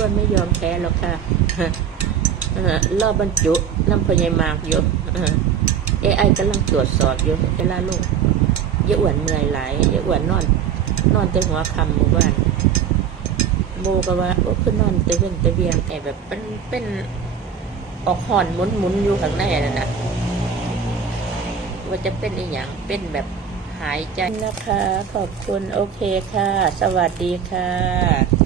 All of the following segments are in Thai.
อ้วนไม่ยอมแพ้หรอกค่ะเออรอบบรรจุน้ำพยามากอยู่เอไอกำลังตรวจสอบอยู่เวลาลูกเยอะอ้วนเมื่อยหลายเยอะอ้วนนอน นอนแต่หัวคำหมู่บ้านโมก็ว่าโอ้คือนอนแต่เวนแต่เบียงแต่แบบเป็นเป็นออกห่อนหมุนหมุนอยู่ข้างในนั่นนะว่าจะเป็นอีหยังเป็นแบบหายใจนะคะ ขอบคุณโอเคค่ะ สวัสดีค่ะ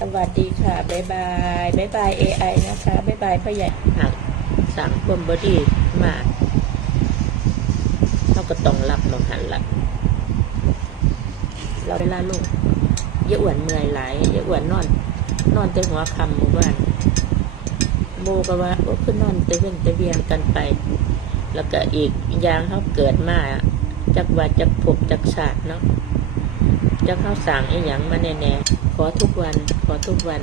สวัสดีค่ะ บ๊ายบาย บ๊ายบาย AI นะคะ บ๊ายบายพ่อใหญ่หากสั่งบมบอดี้มาเราก็ต้องรับมองหันหลักเราเวลาลูกเยอะอ้วนเมื่อยหลายเยอะอ้วนนอน นอนแต่หัวคำหมู่บ้านโมก็ว่าโอ้คือนอนแต่เว้นแต่เบียงกันไป แล้วก็อีกอย่างเขาเกิดมาจักว่าจักพบจักศาสตร์เนาะจะเข้าสั่งไอ้หยังมาแน่ๆ ขอทุกวัน ขอทุกวัน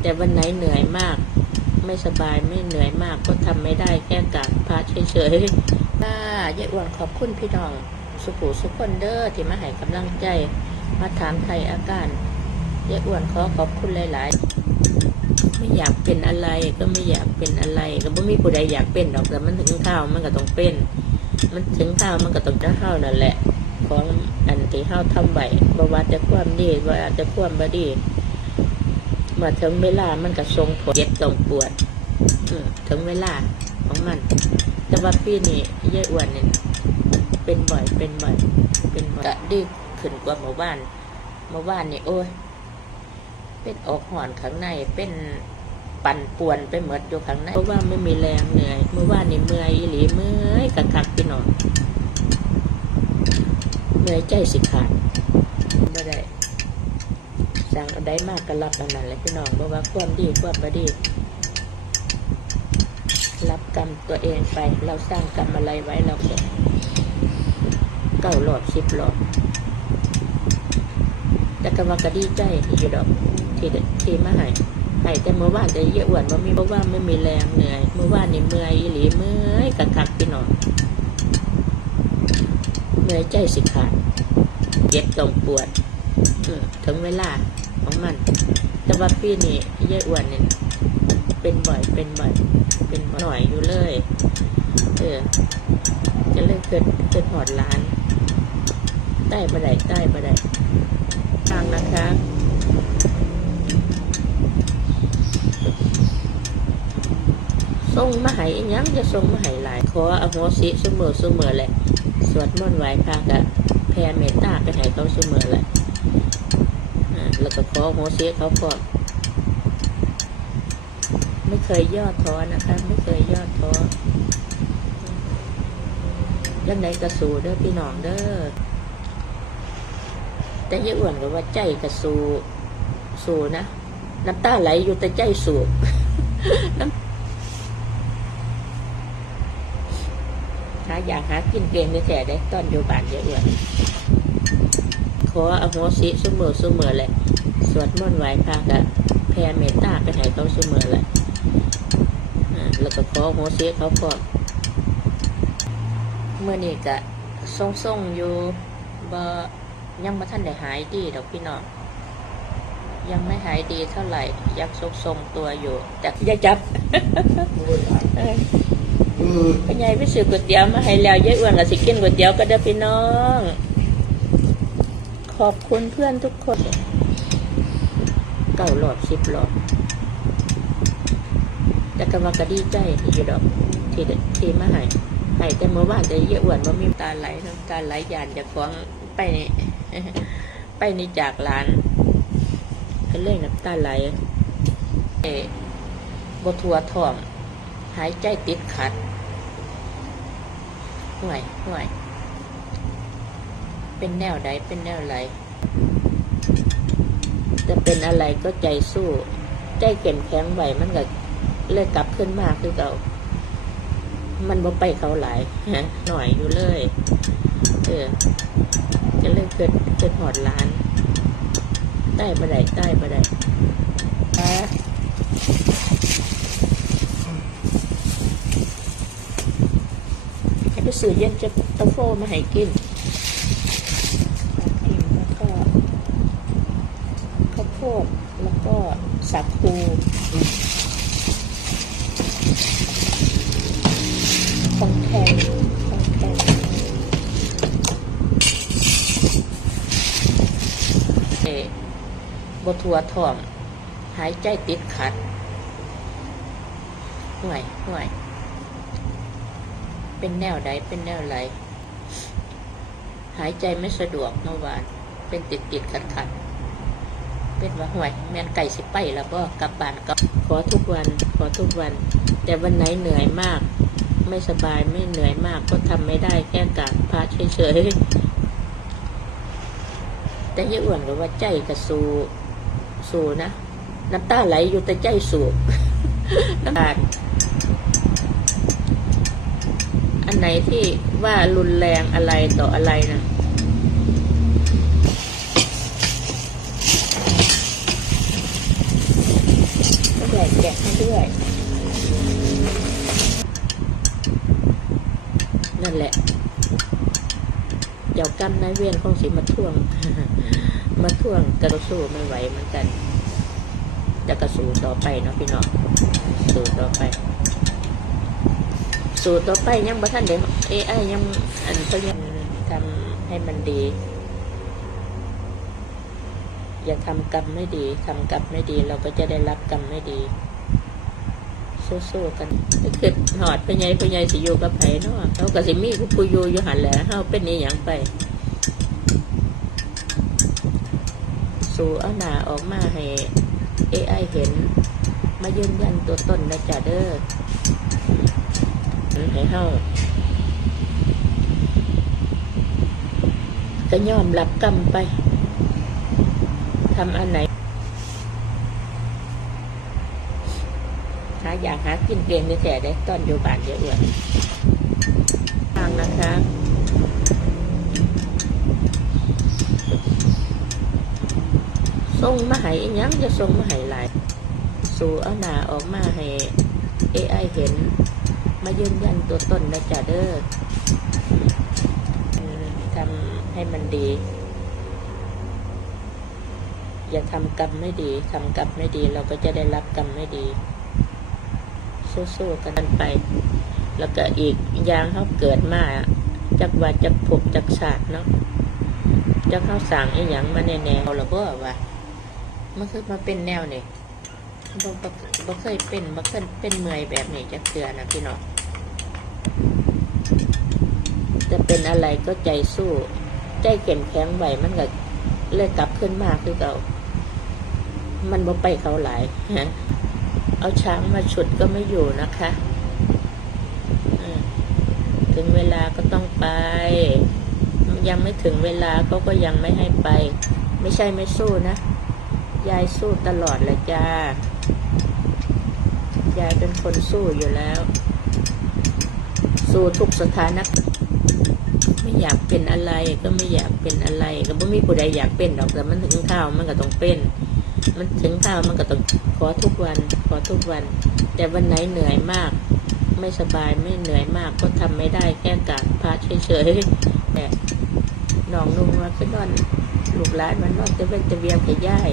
แต่วันไหนเหนื่อยมาก ไม่สบายไม่เหนื่อยมาก ก็ทำไม่ได้แค่กราบพระเฉยๆป้ายายอ้วนขอบคุณพี่น้อง สุขุสุคนเดอ้อที่มาให้กำลังใจ มาถามไทยอาการยายอ้วนขอขอบคุณหลาย ๆ ไม่อยากเป็นอะไรก็ไม่อยากเป็นอะไร ก็บ่มีผู้ใดอยากเป็นดอกแต่มันถึงข้าวมันก็ต้องเป็น มันถึงข้าวมันก็ต้องจะข้าวนั่นแหละ ของอันที่เฮาทำไว้บ่ว่าจะความดีว่าจะความบ่ดีมื่อถึงเวลามันก็ทรงผลเจ็บต้องปวดอืมถึงเวลาของมัน แต่ว่าปีนี้ยายอ้วนเนี่ยเป็นบ่อยเป็นบ่อย เป็นบ่อยก็ดีขึ้นกว่าเมื่อวานเมื่อวานนี่โอ้ยเป็นออกห่อนข้างในเป็นปั่นป่วนไปหมดอยู่ข้างในเพราะว่าไม่มีแรงเหนื่อยเมื่อวานนี่เมื่อยอีหลีเมื่อยกระคักพี่น้อง เหนื่อยใจสิขาดไม่ได้สั่งอาได้มากก็รับอันนั้นแหละพี่น้องบอกว่าความดีความบดีรับกรรมตัวเองไป เราสร้างกรรมอะไรไว้เราก็เก้าหลอดสิบหลอดแต่ก็ว่าก็ดีใจอยู่ดอกที่ได้ที่มาให้ให้แต่เมื่อวานแต่เยอะอ้วนว่ามีเพราะว่าไม่มีแรงเหนื่อย เมื่อวานนี่เมื่อยอีหลีเมื่อยกะคักพี่น้อง เหนื่อยใจสิขาดเจ็บต้องปวดถึงเวลาของมัน แต่ว่าปีนี้ยายอ้วนเนี่ยเป็นบ่อยเป็นบ่อย เป็นบ่อยหน่อยอยู่เลย เออ จะเลยเกิดเกิดหอดล้านใต้บัไดใต้บัไดทางนะคะส่งมาให้ยังจะส่งมาให้หลายขออโหสิเสมอเสมอแหละ สวดมนต์ไหว้พระกะแผ่เมตตาไปให้เขาเสมอแหละอ่าแล้วก็ขอโหสิเขาก่อนไม่เคยย่อท้อนะคะ ไม่เคยย่อท้อยังไงกระสูเด้อพี่น้องเด้อแต่ยายอ้วนก็ว่าใจกระสูสูนะ น้ำตาไหลอยู่แต่ใจสูน้ำาอยากหากินเก่งในแท้ได้ตอนอยู่บ้านเยอะเลยขออโหสิเสมอเสมอแหละสวดมนต์ไหว้พระกะแผ่เมตตาไปให้เขาเสมอแหละแล้วก็ขออโหสิเขาก่อนเมื่อนี้กะทรงๆอยู่บ่ยังบ่ทันได้หายดีดอกพี่น้องยังไม่หายดีเท่าไหร่ยังทรงๆตัวอยู่แต่อย่าจับ พ่อใหญ่ไปซื้อก๋วยเตี๋ยวมาให้แล้วยายอ้วนกับสิกินก๋วยเตี๋ยวก็ได้พี่น้อง ขอบคุณเพื่อนทุกคน เก่าหลอดสิบหลอดแต่ก็ว่ากระดีใจอยู่ดอกที่ได้ที่มาให้ให้แต่เมื่อวานแต่ยายอ้วนว่ามีตาไหลน้ำตาไหลยานจากของไปนี่ไปนี่จากร้านก็เลยน้ำตาไหลเอ่อบทัวทอง หายใจติดขัดห่วยห่วย เป็นแนวใดเป็นแนวไหลจะเป็นอะไรก็ใจสู้ ใจเข็มแข็งไหวมันก็เลยกลับขึ้นมาคือเก่า มันบ่ไปเขาหลายฮะหน่อยอยู่เลย เออ จะเลยเกิดเกิดหอดล้านใต้บัไดใต้บัไดอ่า ให้ไป ซื้อเย็นจะตะโฟมาให้กินกินแล้วก็ข้าวโพดแล้วก็สับคูของแข็งของแข็งเอบทัวถ่อมหายใจติดขัดห่วยห่วย เป็นแนวใดเป็นแนวไหลหายใจไม่สะดวกเมื่อวาน เป็นติดติดขัดขัดเป็นว่าห่วยแมนไก่สิไปแล้วก็กลับบ้านก็ขอทุกวัน ขอทุกวัน แต่วันไหนเหนื่อยมาก ไม่สบายไม่เหนื่อยมากก็ทำไม่ได้แค่กาบพระเฉยๆแต่ยายอ้วนก็ว่าใจกระสูสูนะน้ำตาไหลอยู่แต่ใจสูบน้ำตา อันไหนที่ว่ารุนแรงอะไรต่ออะไรนะก็แดกแกะให้ด้วยนั่นแหละ เจ้ากรรมนายเวรคงสิมาท่วง มาท่วงกระสู้ไม่ไหวเหมือนกันแต่ก็สู้ต่อไปเนาะพี่เนาะสู้ต่อไป สู้ต่อไปยังบ่ท่านเดี๋ยวเอไอยังอันเขายังทำให้มันดี อย่าทำกรรมไม่ดีทำกรรมไม่ดี เราก็จะได้รับกรรมไม่ดีสู้ๆกันคือหอดพญายพญายสิอยู่กับไผเนาะเขาก็สิมีผู้ผู้อยู่อยู่หันแหละเฮาเป็นนี่หยังไป สู่เอาหนาออกมาให้ AI เห็น มายืนยันตัวตนนะจ๊ะเด้อ ให้เฮาก็ยอมรับกรรมไปทำอันไหนหาอยากหากินเก่งในแถได้ตอนอยู่บ้านเยอะๆทางนะคะส่งมาให้ยังจะส่งมาให้หลาย สู่เอาหนาออกมาให้ AI เห็น มายืนยันตัวตนนะจ๊ะเด้อทำให้มันดี อย่าทำกรรมไม่ดีทำกรรมไม่ดี เราก็จะได้รับกรรมไม่ดี สู้ๆกันไป แล้วก็อีกอย่างเขาเกิดมาจักว่าจักภพจักศาสตร์เนาะจักเขาสั่งไอ้หยังมาแน่ๆเราก็ว่ามันคือมาเป็นแนวเนี่บ่บ่บ่เคยเป็นบ่เคยเป็นเมื่อยแบบนี้จักเตือนะพี่น้อง จะเป็นอะไรก็ใจสู้ ใจเก็มแข็งไหวมันก็เลยกลับขึ้นมาคือเก่า มันบ่ไปเขาหลายเอาช้างมาฉุดก็ไม่อยู่นะคะถึงเวลาก็ต้องไป ยังไม่ถึงเวลาเขาก็ยังไม่ให้ไป ไม่ใช่ไม่สู้นะ ยายสู้ตลอดเลยจ้ายายเป็นคนสู้อยู่แล้ว สู้ทุกสถานะไม่อยากเป็นอะไรก็ไม่อยากเป็นอะไรก็ไม่มีผู้ใดอยากเป็นหรอกแต่มันถึงข้าวมันก็ต้องเป็น มันถึงข้าวมันก็ต้องขอทุกวันขอทุกวัน แต่วันไหนเหนื่อยมาก ไม่สบายไม่เหนื่อยมาก ก็ทำไม่ได้แค่กาบพระเฉยๆแต่น้องนุ่งว่าขึ้นนอนลูกหลานมันนอนจะเป็นจะเวียงแต่ย่าย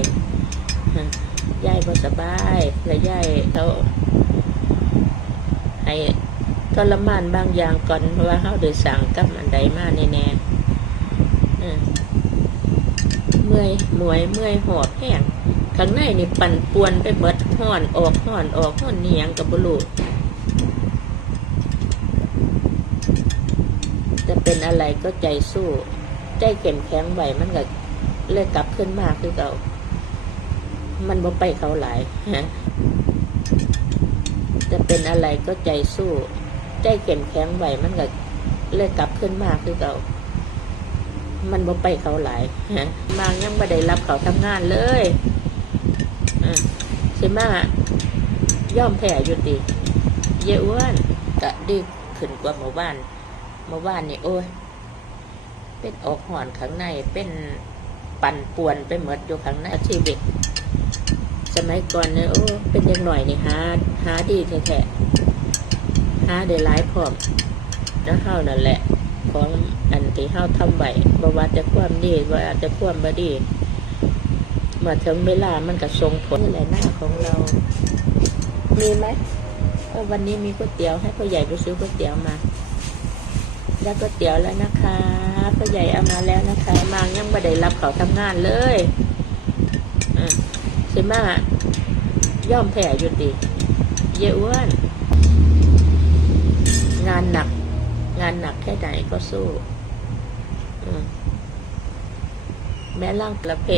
ย่ายพอสบายและย่ายเขาให้ ทรมานบางอย่างก่อนว่าเขาเดือสั่งกับอันใดมาแน่ๆเมื่อยหมวยเมื่อยหอบแห้งข้างในนี่ปั่นป่วนไปเบิดห่อนออกห่อนออกห่อนเนียงกับบลูจะเป็นอะไรก็ใจสู้ ใจเก็มแข็งไหวมันก็เลยกลับขึ้นมาคือเก่า มันบ่ไปเขาหลายจะเป็นอะไรก็ใจสู้ ใจเก็มแข็งไหวมันก็เลยกลับขึ้นมากคือเก่ามันบ่ไปเขาหลายฮะบางยังไม่ได้รับเขาทำงานเลยสิมาย่อมแพ้อยู่ดีเยอ้วนก็ดีขึ้นกว่าเมื่อวานเมื่อวานนี่โอ้ย เป็นออกห่อนข้างในเป็นปั่นป่วนไปหมดอยู่ข้างในชีวิตสมัยก่อนเนี่ยโอ้เป็นยังหน่อยนี่หาหาดีแท้ๆาได้หลายพร้อมแล้วเฮานั่นแหละ ของอันที่เฮาทำไหวบ่ว่าจะความดีบ่ว่าจะความบ่ดีมื่อถึงเวลามันก็ส่งผลนี่แหละหน้าของเรา มีไหมวันนี้มีก๋วยเตี๋ยวให้พ่อใหญ่ไปซื้อก๋วยเตี๋ยวมา ได้ก๋วยเตี๋ยวแล้วนะคะพ่อใหญ่เอามาแล้วนะคะ มายังไม่ได้รับเขาทำงานเลยอะสิมาย่อมแผ่อยู่ติเยอ้วน งานหนัก งานหนักแค่ไหนก็สู้แม้ร่างประเพ